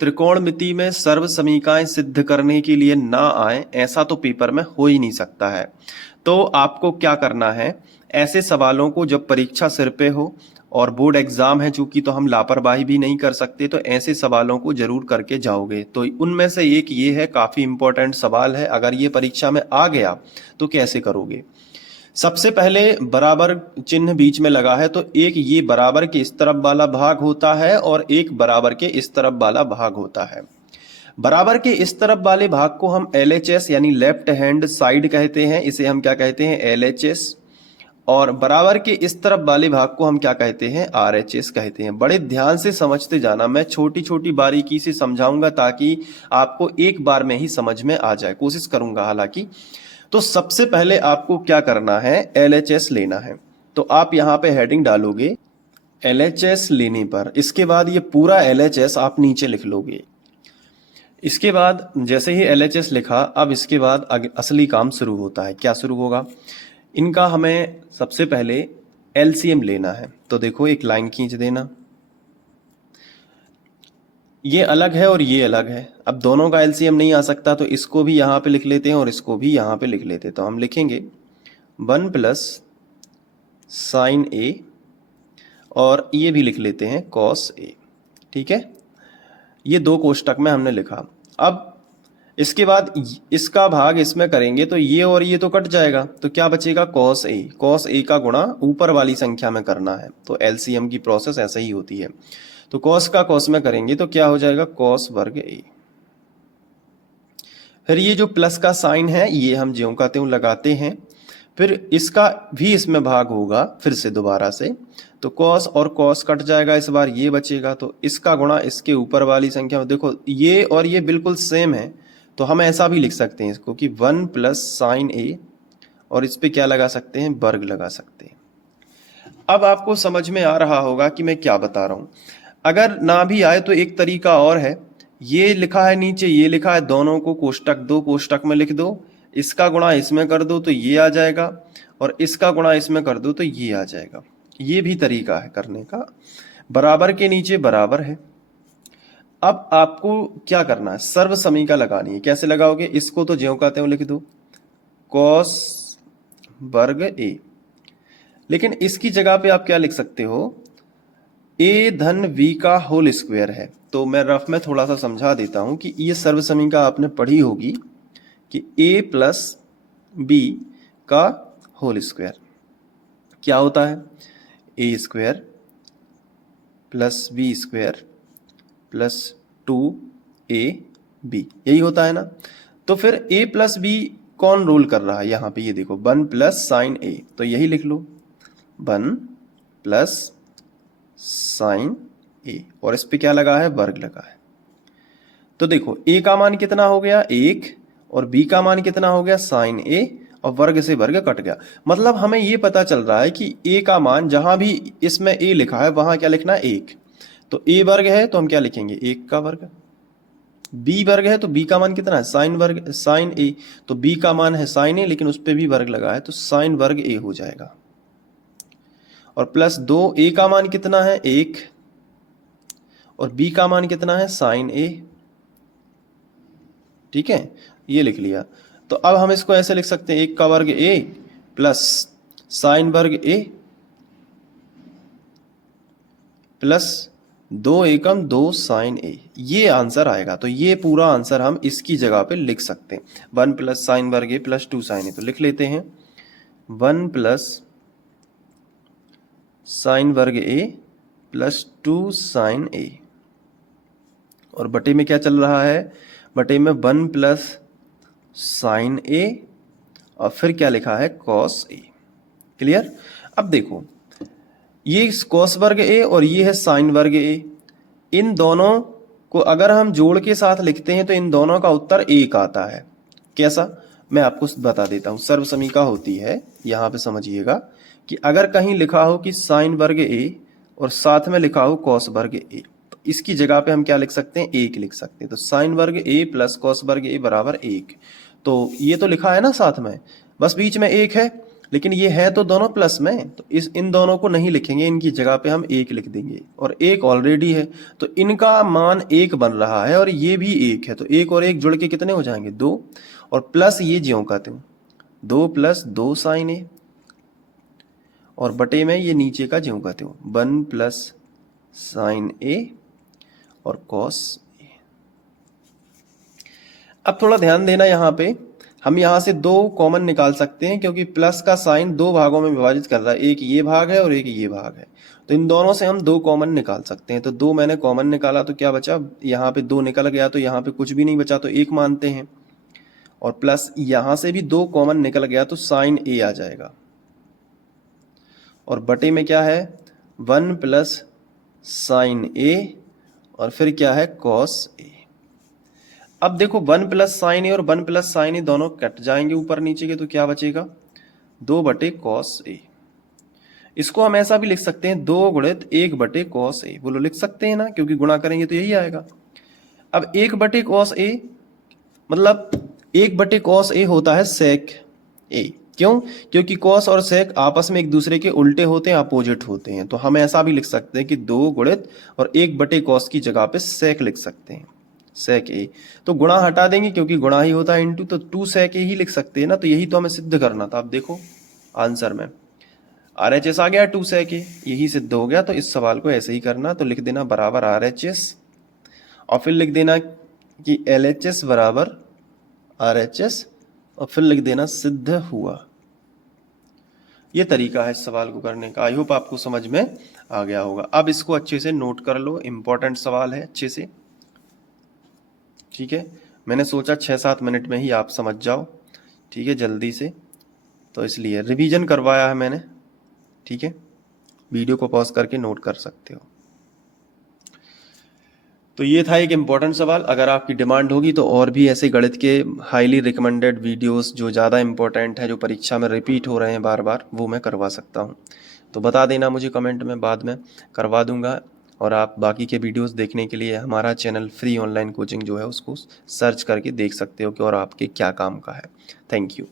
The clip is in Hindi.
त्रिकोणमिति में सर्व समीकरण सिद्ध करने के लिए ना आए, ऐसा तो पेपर में हो ही नहीं सकता है। तो आपको क्या करना है, ऐसे सवालों को जब परीक्षा सिर पे हो और बोर्ड एग्जाम है चूंकि, तो हम लापरवाही भी नहीं कर सकते, तो ऐसे सवालों को जरूर करके जाओगे। तो उनमें से एक ये है, काफी इंपॉर्टेंट सवाल है, अगर ये परीक्षा में आ गया तो कैसे करोगे। सबसे पहले बराबर चिन्ह बीच में लगा है, तो एक ये बराबर के इस तरफ वाला भाग होता है और एक बराबर के इस तरफ वाला भाग होता है। बराबर के इस तरफ वाले भाग को हम LHS यानी लेफ्ट हैंड साइड कहते हैं, इसे हम क्या कहते हैं, LHS। और बराबर के इस तरफ वाले भाग को हम क्या कहते हैं, RHS कहते हैं। बड़े ध्यान से समझते जाना, मैं छोटी छोटी बारीकी से समझाऊंगा ताकि आपको एक बार में ही समझ में आ जाए, कोशिश करूंगा हालांकि। तो सबसे पहले आपको क्या करना है, LHS लेना है। तो आप यहाँ पे हेडिंग डालोगे LHS लेने पर, इसके बाद ये पूरा LHS आप नीचे लिख लोगे। इसके बाद जैसे ही LHS लिखा, अब इसके बाद असली काम शुरू होता है। क्या शुरू होगा, इनका हमें सबसे पहले LCM लेना है। तो देखो एक लाइन खींच देना, ये अलग है और ये अलग है। अब दोनों का LCM नहीं आ सकता, तो इसको भी यहाँ पे लिख लेते हैं और इसको भी यहाँ पे लिख लेते हैं। तो हम लिखेंगे 1 प्लस साइन A, और ये भी लिख लेते हैं कॉस A। ठीक है, ये दो कोष्टक में हमने लिखा। अब इसके बाद इसका भाग इसमें करेंगे तो ये और ये तो कट जाएगा, तो क्या बचेगा, कॉस A। कॉस A का गुणा ऊपर वाली संख्या में करना है, तो LCM की प्रोसेस ऐसे ही होती है। तो कॉस का कॉस में करेंगे तो क्या हो जाएगा, कॉस वर्ग A। फिर ये जो प्लस का साइन है ये हम ज्यों का त्यों लगाते हैं, फिर इसका भी इसमें भाग होगा फिर से दोबारा से, तो कॉस और कॉस कट जाएगा, इस बार ये बचेगा, तो इसका गुणा इसके ऊपर वाली संख्या में। देखो ये और ये बिल्कुल सेम है, तो हम ऐसा भी लिख सकते हैं इसको कि 1 प्लस साइन A, और इस पे क्या लगा सकते हैं, वर्ग लगा सकते हैं। अब आपको समझ में आ रहा होगा कि मैं क्या बता रहा हूं। अगर ना भी आए तो एक तरीका और है, ये लिखा है नीचे, ये लिखा है, दोनों को कोष्टक दो कोष्टक में लिख दो, इसका गुणा इसमें कर दो तो ये आ जाएगा, और इसका गुणा इसमें कर दो तो ये आ जाएगा। ये भी तरीका है करने का, बराबर के नीचे बराबर है। अब आपको क्या करना है, सर्व समीका लगानी है। कैसे लगाओगे, इसको तो ज्यों का त्यों लिख दो, कॉस वर्ग A। लेकिन इसकी जगह पे आप क्या लिख सकते हो, A धन V का होल स्क्वायर है। तो मैं रफ में थोड़ा सा समझा देता हूं कि ये सर्व समीका आपने पढ़ी होगी कि A प्लस B का होल स्क्वायर क्या होता है, A square plus B square plus 2AB, यही होता है ना। तो फिर A प्लस B कौन रोल कर रहा है यहाँ पे, ये देखो 1 प्लस साइन A, तो यही लिख लो 1 प्लस साइन A, और इस पे क्या लगा है, वर्ग लगा है। तो देखो A का मान कितना हो गया 1, और B का मान कितना हो गया साइन A, और वर्ग से वर्ग कट गया। मतलब हमें ये पता चल रहा है कि A का मान जहां भी इसमें A लिखा है वहां क्या लिखना है, 1। तो A वर्ग है तो हम क्या लिखेंगे, 1 का वर्ग। B वर्ग है तो B का मान कितना है, साइन वर्ग साइन A, तो B का मान है साइन A, लेकिन उस पर भी वर्ग लगा है तो साइन वर्ग A हो जाएगा। और प्लस 2, A का मान कितना है 1, और B का मान कितना है साइन A। ठीक है, ये लिख लिया। तो अब हम इसको ऐसे लिख सकते हैं, 1 का वर्ग A प्लस साइन वर्ग A plus 2 Ekam 2 sign A, ये आंसर आएगा। तो ये पूरा आंसर हम इसकी जगह पे लिख सकते हैं, 1 प्लस साइन वर्ग A प्लस 2 साइन A। तो लिख लेते हैं 1 प्लस साइन वर्ग A प्लस 2 साइन A, और बटे में क्या चल रहा है, बटे में 1 प्लस साइन A, और फिर क्या लिखा है कॉस A। क्लियर। अब देखो ये कॉस वर्ग A और ये है साइन वर्ग A, इन दोनों को अगर हम जोड़ के साथ लिखते हैं तो इन दोनों का उत्तर 1 आता है। कैसा, मैं आपको बता देता हूं। सर्व समीका होती है, यहां पे समझिएगा कि अगर कहीं लिखा हो कि साइन वर्ग A और साथ में लिखा हो कॉस वर्ग A, तो इसकी जगह पे हम क्या लिख सकते हैं, 1 लिख सकते हैं। तो साइन वर्ग A प्लस कॉस वर्ग A बराबर 1। तो ये तो लिखा है ना साथ में, बस बीच में 1 है। लेकिन ये है तो दोनों प्लस में, तो इन दोनों को नहीं लिखेंगे, इनकी जगह पे हम 1 लिख देंगे, और 1 ऑलरेडी है तो इनका मान 1 बन रहा है, और ये भी 1 है, तो 1 और 1 जुड़ के कितने हो जाएंगे 2, और प्लस ये ज्यों का त्यों 2 + 2 sin A, और बटे में ये नीचे का ज्यों का त्यों 1 + sin A और cos A। अब थोड़ा ध्यान देना, यहाँ पे हम यहाँ से 2 कॉमन निकाल सकते हैं, क्योंकि प्लस का साइन 2 भागों में विभाजित कर रहा है, एक ये भाग है और एक ये भाग है, तो इन दोनों से हम 2 कॉमन निकाल सकते हैं। तो 2 मैंने कॉमन निकाला तो क्या बचा, यहाँ पे 2 निकल गया तो यहाँ पे कुछ भी नहीं बचा, तो 1 मानते हैं, और प्लस यहाँ से भी 2 कॉमन निकल गया तो साइन A आ जाएगा, और बटे में क्या है 1 + sin A, और फिर क्या है cos A। अब देखो 1 + sin A और 1 + sin A दोनों कट जाएंगे ऊपर नीचे के, तो क्या बचेगा 2 बटे cos A। इसको हम ऐसा भी लिख सकते हैं 2 × 1 बटे cos A, बोलो लिख सकते हैं ना, क्योंकि गुणा करेंगे तो यही आएगा। अब 1 बटे cos A मतलब 1 बटे cos A होता है sec A, क्यों, क्योंकि cos और sec आपस में एक दूसरे के उल्टे होते हैं, अपोजिट होते हैं, तो हम ऐसा भी लिख सकते हैं कि 2 गुणित और 1 बटे cos की जगह पे sec लिख सकते हैं, sec A। तो गुणा हटा देंगे क्योंकि गुणा ही होता है इनटू, तो 2 sec A ही लिख सकते हैं ना, तो यही तो हमें सिद्ध करना था। अब देखो आंसर में RHS आ गया 2 sec A, यही सिद्ध हो गया। तो इस सवाल को ऐसे ही करना, तो लिख देना बराबर RHS, और फिर लिख देना कि LHS बराबर RHS, और फिर लिख देना सिद्ध हुआ। ये तरीका है इस सवाल को करने का। आई होप आपको समझ में आ गया होगा। अब इसको अच्छे से नोट कर लो, इंपॉर्टेंट सवाल है अच्छे से, ठीक है। मैंने सोचा 6-7 मिनट में ही आप समझ जाओ, ठीक है, जल्दी से, तो इसलिए रिवीजन करवाया है मैंने, ठीक है। वीडियो को पॉज करके नोट कर सकते हो। तो ये था एक इम्पॉर्टेंट सवाल। अगर आपकी डिमांड होगी तो और भी ऐसे गणित के हाईली रिकमेंडेड वीडियोस जो ज़्यादा इम्पोर्टेंट हैं, जो परीक्षा में रिपीट हो रहे हैं बार बार, वो मैं करवा सकता हूँ। तो बता देना मुझे कमेंट में, बाद में करवा दूंगा। और आप बाकी के वीडियोस देखने के लिए हमारा चैनल फ्री ऑनलाइन कोचिंग जो है उसको सर्च करके देख सकते हो कि और आपके क्या काम का है। Thank you.